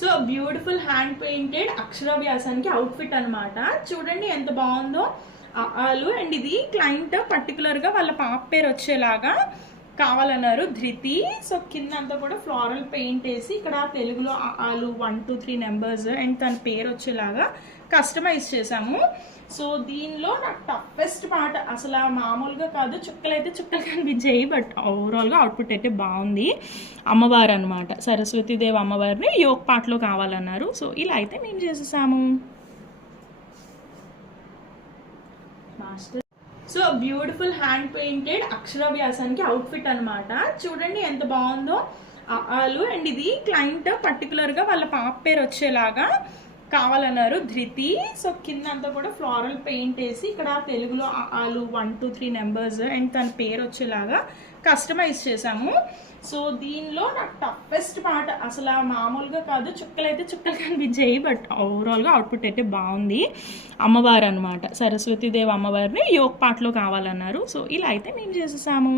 So beautiful hand painted అక్షరాభ్యాసానికి outfit అనమాట. చూడండి ఎంత బాగుందో ఆలు. అండ్ ఇది క్లయింట్ పర్టికులర్గా వాళ్ళ పాప పేరు వచ్చేలాగా కావాలన్నారు, ధృతి. సో కింద అంతా కూడా ఫ్లోరల్ పెయింట్ వేసి ఇక్కడ తెలుగులో ఆలు 1 2 3 నెంబర్స్ అండ్ తన పేరు వచ్చేలాగా కస్టమైజ్ చేశాము. సో దీనిలో నాకు టఫెస్ట్ పార్ట్ అసలు మామూలుగా కాదు, చుక్కలు అయితే చుక్కలు కనిపించాయి, బట్ ఓవరాల్గా అవుట్పుట్ అయితే బాగుంది. అమ్మవారు అనమాట, సరస్వతీదేవి అమ్మవారిని యోగ్ పార్ట్లో కావాలన్నారు. సో ఇలా అయితే మేము చేసేసాము. సో బ్యూటిఫుల్ హ్యాండ్ పెయింటెడ్ అక్షరాభ్యాసానికి అవుట్ఫిట్ అనమాట. చూడండి ఎంత బాగుందో ఆలు. అండ్ ఇది క్లయింట్ పర్టికులర్గా వాళ్ళ పాప పేరు వచ్చేలాగా కావాలన్నారు, ధృతి. సో కింద అంతా కూడా ఫ్లోరల్ పెయింట్ వేసి ఇక్కడ తెలుగులో ఆలు 1 2 3 నెంబర్స్ అండ్ తన పేరు వచ్చేలాగా కస్టమైజ్ చేశాము. సో దీనిలో నాకు టఫెస్ట్ పార్ట్ అసలు మామూలుగా కాదు, చుక్కలు అయితే చుక్కలు కనిపించాయి, బట్ ఓవరాల్గా అవుట్పుట్ అయితే బాగుంది. అమ్మవారు అనమాట, సరస్వతీదేవి అమ్మవారిని యోగ్ పార్ట్లో కావాలన్నారు. సో ఇలా అయితే మేము చేసేసాము.